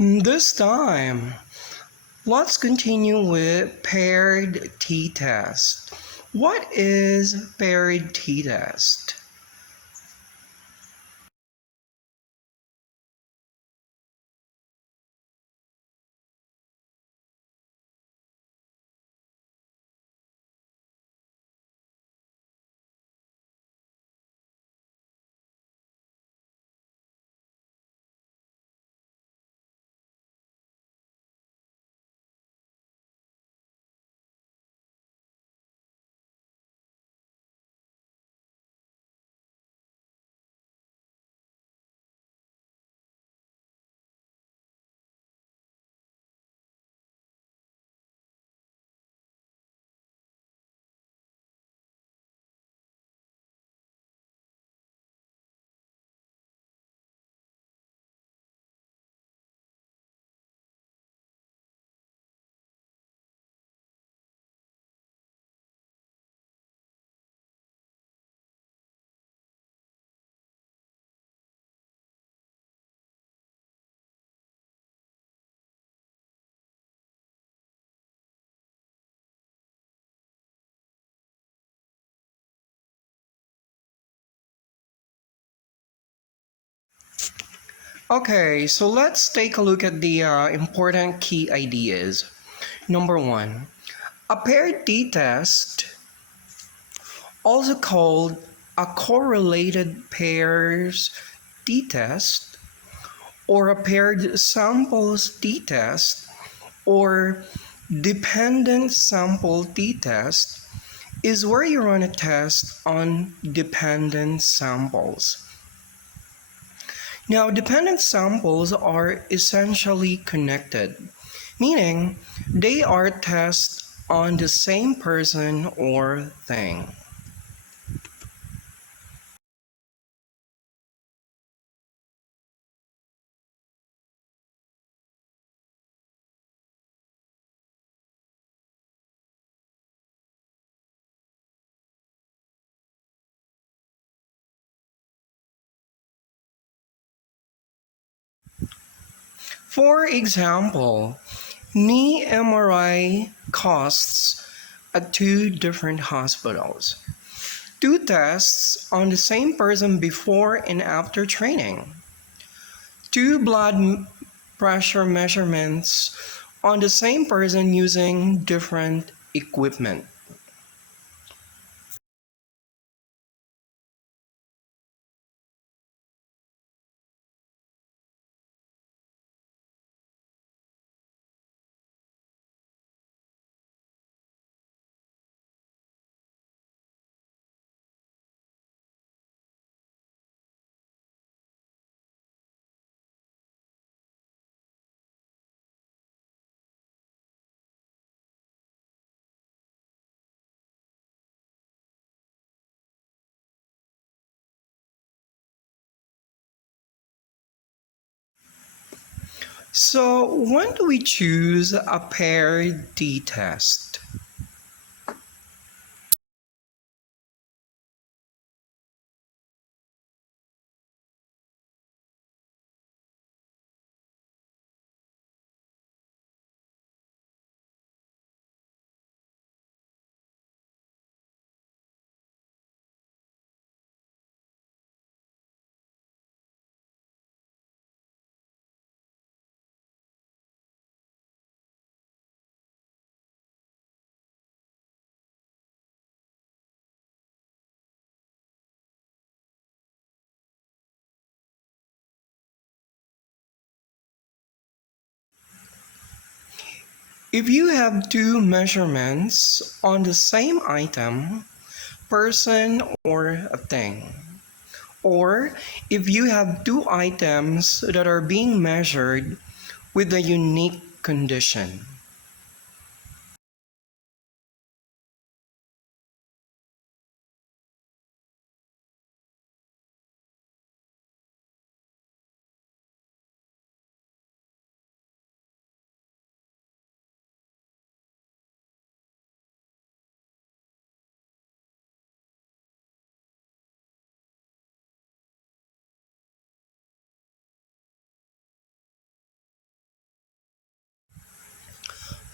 This time, let's continue with paired t-test. What is paired t-test? Okay, so let's take a look at the important key ideas. Number one, a paired t-test, also called a correlated pairs t-test, or a paired samples t-test, or dependent sample t-test, is where you run a test on dependent samples. Now, dependent samples are essentially connected, meaning they are tests on the same person or thing. For example, knee MRI costs at two different hospitals. Two tests on the same person before and after training. Two pressure measurements on the same person using different equipment. So, when do we choose a paired t-test? If you have two measurements on the same item, person or a thing, or if you have two items that are being measured with a unique condition.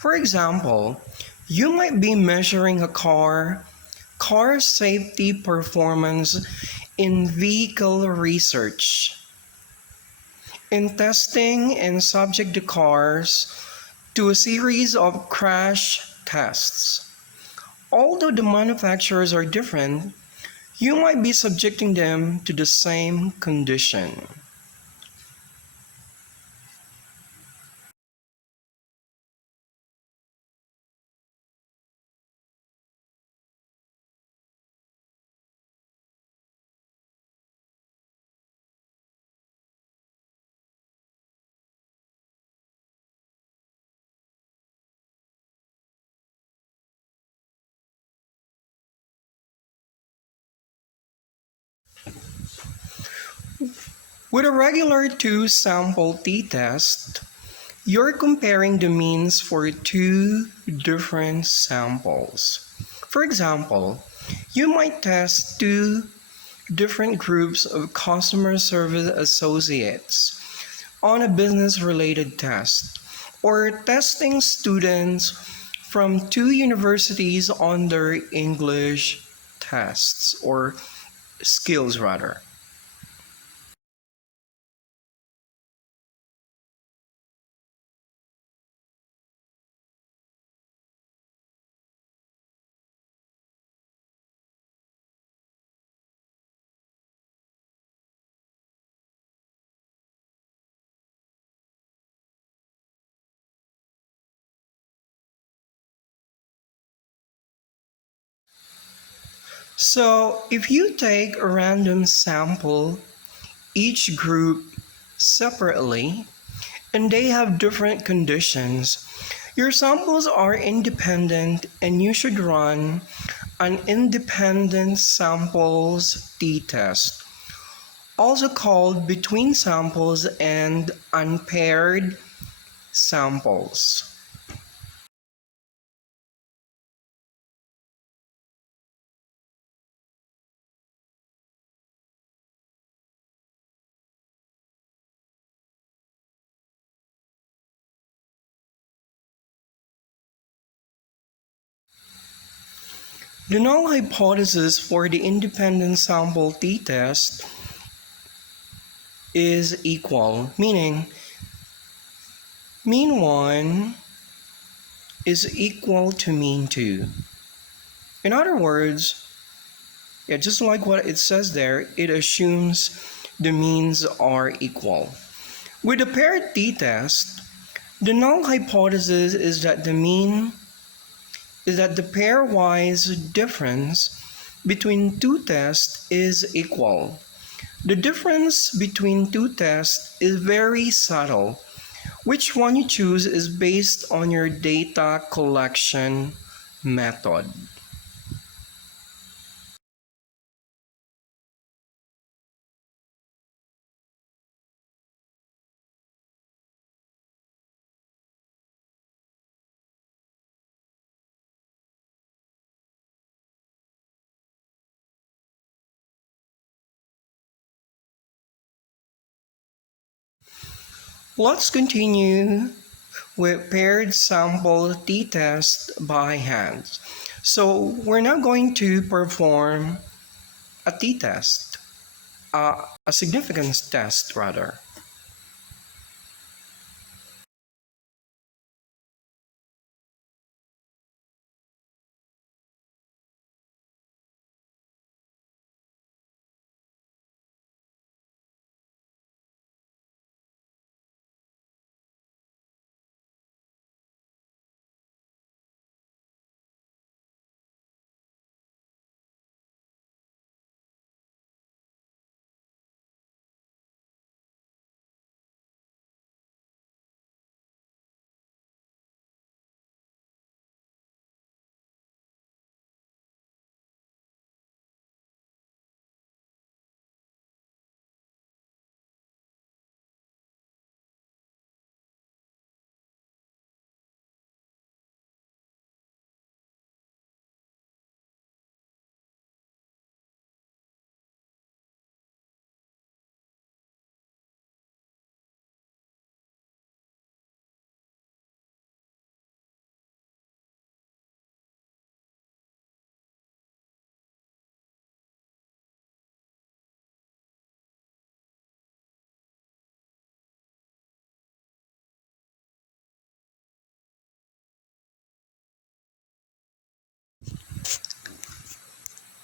For example, you might be measuring a car safety performance in vehicle research, in testing and subject the cars to a series of crash tests. Although the manufacturers are different, you might be subjecting them to the same condition. With a regular two sample t-test, you're comparing the means for two different samples. For example, you might test two different groups of customer service associates on a business related test, or testing students from two universities on their English tests or skills rather. So if you take a random sample, each group separately, and they have different conditions, your samples are independent and you should run an independent samples t-test, also called between samples and unpaired samples. The null hypothesis for the independent sample t-test is equal, meaning mean 1 is equal to mean 2. In other words, yeah, just like what it says there, it assumes the means are equal. With the paired t-test, the null hypothesis is that the pairwise difference between two tests is equal. The difference between two tests is very subtle. Which one you choose is based on your data collection method. Let's continue with paired sample t-test by hand. So we're now going to perform a t-test, a significance test rather.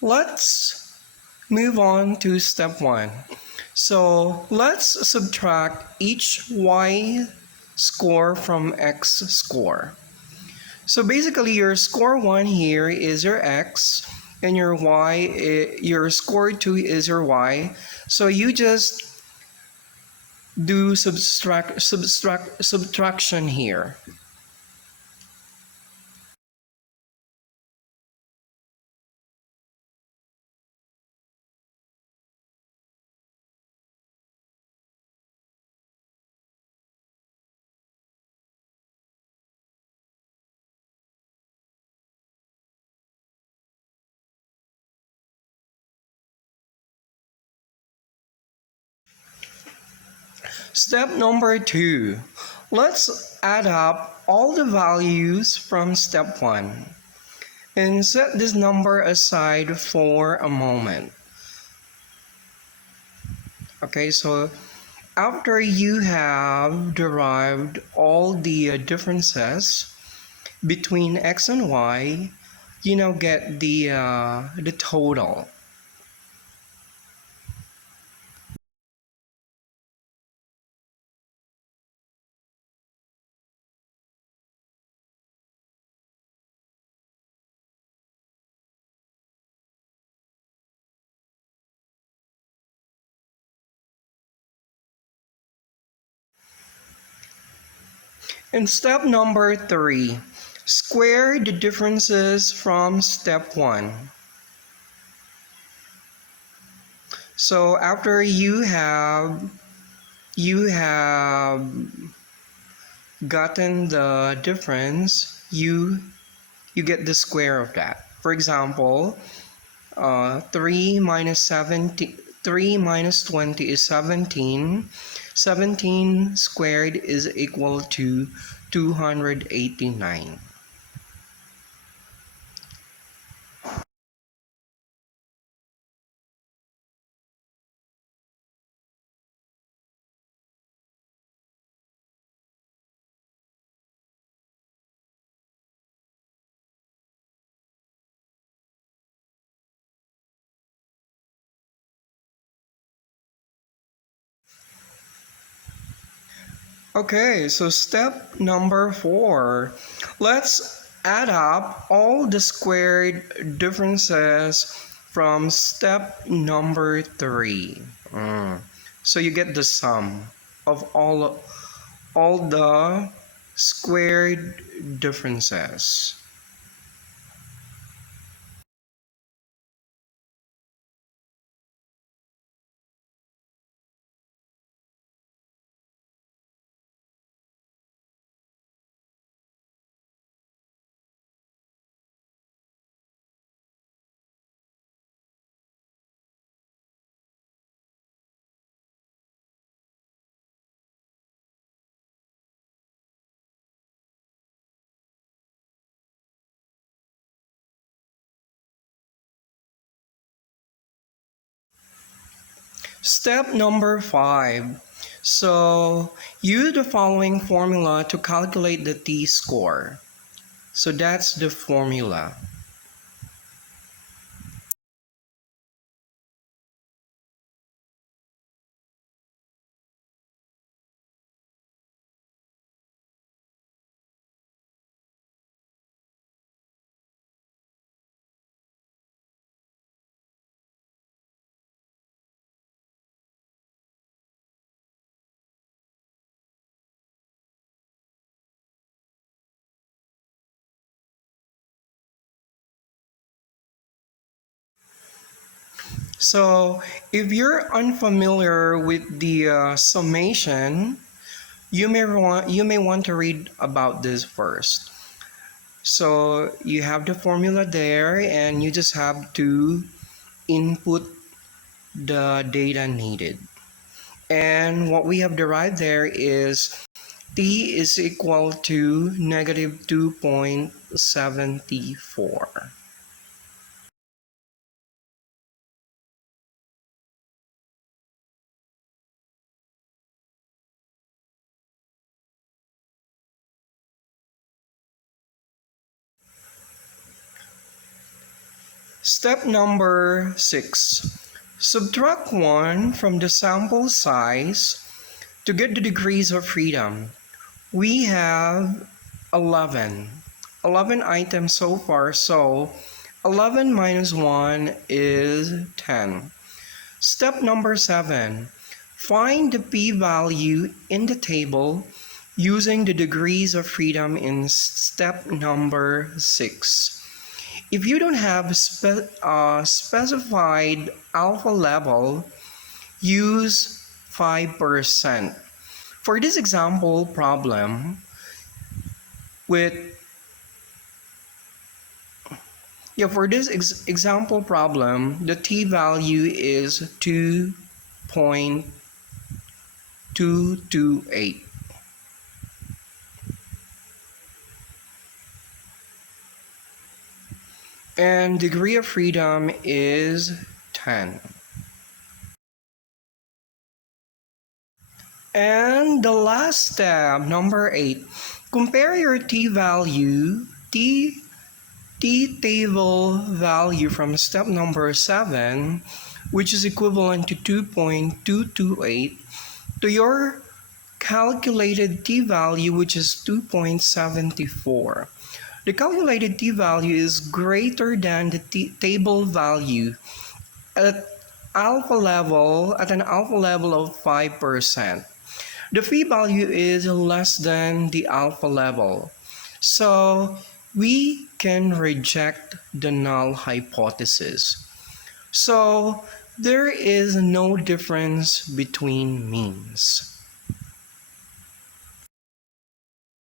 Let's move on to step 1. So let's subtract each y score from x score. So basically your score 1 here is your x and your your score 2 is your y. So you just do subtraction here. Step number 2. Let's add up all the values from step 1 and set this number aside for a moment. Okay, so after you have derived all the differences between x and y, you now get the total. In step number 3, square the differences from step 1. So after you have gotten the difference, you get the square of that. For example, 3 minus 17, 3 minus 20 is 17. 17 squared is equal to 289. Okay, so step number 4. Let's add up all the squared differences from step number 3. So you get the sum of all the squared differences. Step number 5. So use the following formula to calculate the t-score. So that's the formula. So if you're unfamiliar with the summation, you may want to read about this first. So you have the formula there and you just have to input the data needed. And what we have derived there is t is equal to negative 2.74. Step number 6. Subtract 1 from the sample size to get the degrees of freedom. We have 11. 11 items so far, so 11 minus 1 is 10. Step number 7. Find the p-value in the table using the degrees of freedom in step number 6. If you don't have specified alpha level, use 5%. For this example problem, with for this example problem, the t-value is 2.228. And degree of freedom is 10. And the last step, number 8, compare your t-value, t-table value from step number 7, which is equivalent to 2.228, to your calculated t-value, which is 2.74. The calculated t-value is greater than the table value at an alpha level of 5%. The p-value is less than the alpha level. So we can reject the null hypothesis. So there is no difference between means.